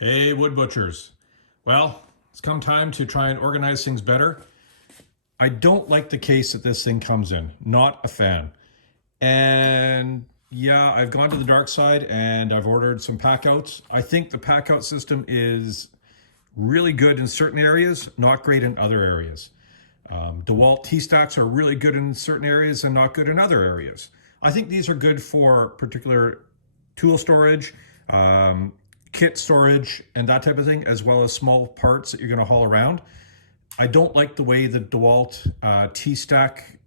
Hey, wood butchers. Well, it's come time to try and organize things better. I don't like the case that this thing comes in. Not a fan. And yeah, I've gone to the dark side and I've ordered some packouts. I think the packout system is really good in certain areas, not great in other areas. Dewalt T-stacks are really good in certain areas and not good in other areas. I think these are good for particular tool storage, kit storage, and that type of thing, as well as small parts that you're going to haul around. I don't like the way the Dewalt T-stack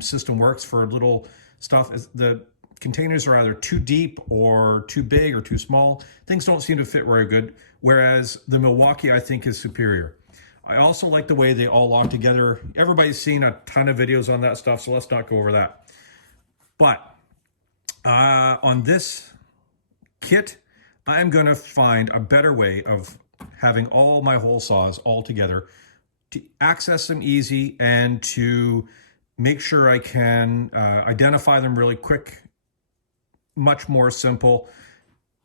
system works for little stuff. The containers are either too deep or too big or too small. Things don't seem to fit very good, whereas the Milwaukee, I think, is superior. I also like the way they all lock together. Everybody's seen a ton of videos on that stuff, so let's not go over that. But on this kit, I'm going to find a better way of having all my hole saws all together to access them easy and to make sure I can identify them really quick, much more simple.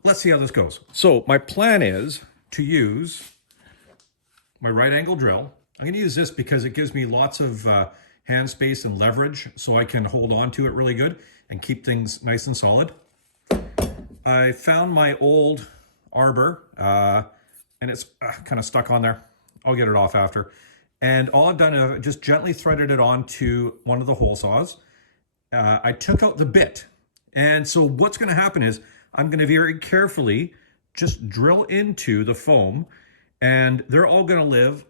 Let's see how this goes. So my plan is to use my right angle drill. I'm going to use this because it gives me lots of hand space and leverage so I can hold on to it really good and keep things nice and solid. I found my old arbor and it's kind of stuck on there. I'll get it off after. And all I've done is I've just gently threaded it onto one of the hole saws. I took out the bit. And so what's going to happen is I'm going to very carefully just drill into the foam, and they're all going to live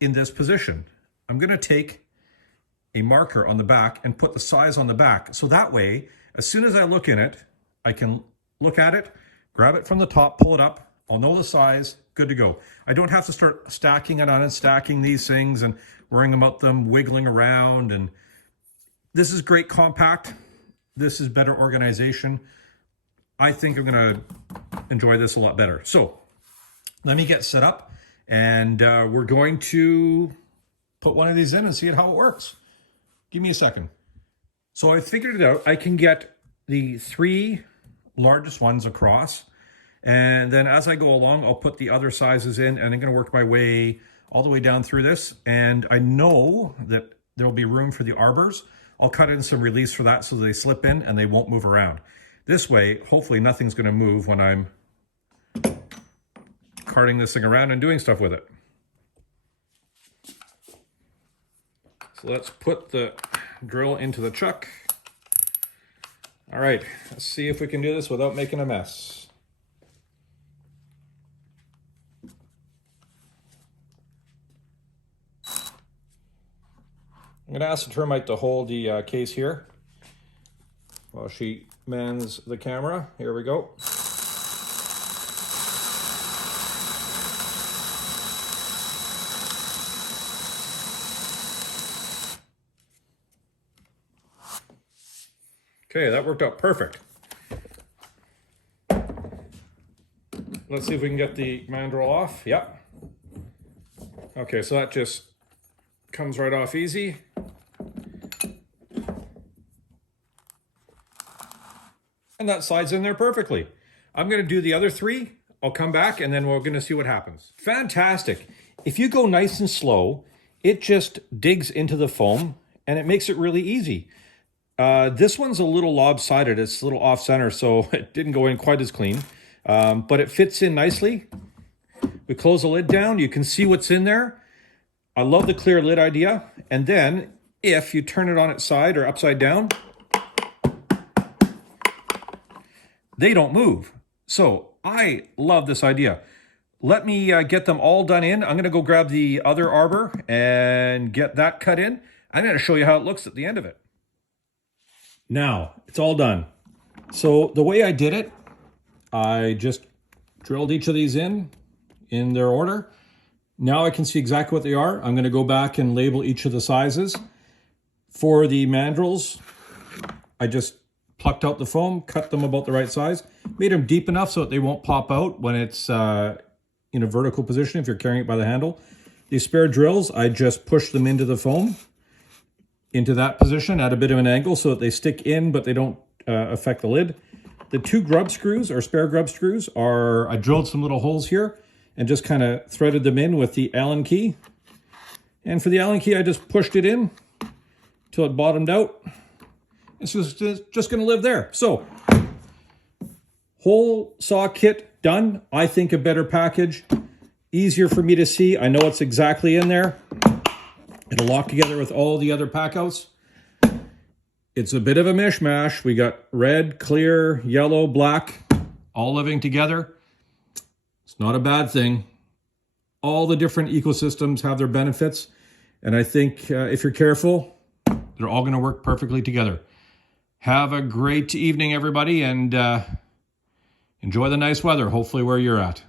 in this position. I'm going to take a marker on the back and put the size on the back. So that way, as soon as I look in it, I can look at it, grab it from the top, pull it up. I'll know the size, good to go. I don't have to start stacking and unstacking these things and worrying about them wiggling around. And this is great compact. This is better organization. I think I'm gonna enjoy this a lot better. So let me get set up and we're going to put one of these in and see how it works. Give me a second. So I figured it out. I can get the 3 largest ones across. And then as I go along, I'll put the other sizes in, and I'm going to work my way all the way down through this. And I know that there will be room for the arbors. I'll cut in some release for that so they slip in and they won't move around. This way, hopefully nothing's going to move when I'm carting this thing around and doing stuff with it. So let's put the drill into the chuck. All right, let's see if we can do this without making a mess. I'm going to ask the termite to hold the case here while she mans the camera. Here we go. Okay, that worked out perfect. Let's see if we can get the mandrel off. Yep. Okay, so that just comes right off easy. And that slides in there perfectly. I'm going to do the other 3. I'll come back and then we're going to see what happens. Fantastic. If you go nice and slow, it just digs into the foam and it makes it really easy. This one's a little lopsided. It's a little off center, so it didn't go in quite as clean. But it fits in nicely. We close the lid down. You can see what's in there. I love the clear lid idea. And then if you turn it on its side or upside down, they don't move. So I love this idea. Let me get them all done in. I'm going to go grab the other arbor and get that cut in. I'm going to show you how it looks at the end of it. Now, it's all done. So the way I did it, I just drilled each of these in their order. Now I can see exactly what they are. I'm going to go back and label each of the sizes. For the mandrels, I just plucked out the foam, cut them about the right size, made them deep enough so that they won't pop out when it's in a vertical position if you're carrying it by the handle. These spare drills, I just push them into the foam, into that position at a bit of an angle so that they stick in but they don't affect the lid. The 2 grub screws or spare grub screws are, I drilled some little holes here and just kind of threaded them in with the Allen key. And for the Allen key, I just pushed it in till it bottomed out. It's just going to live there. So, whole saw kit done. I think a better package. Easier for me to see. I know it's exactly in there. It'll lock together with all the other packouts. It's a bit of a mishmash. We got red, clear, yellow, black, all living together. It's not a bad thing. All the different ecosystems have their benefits. And I think if you're careful, they're all going to work perfectly together. Have a great evening, everybody, and enjoy the nice weather, hopefully where you're at.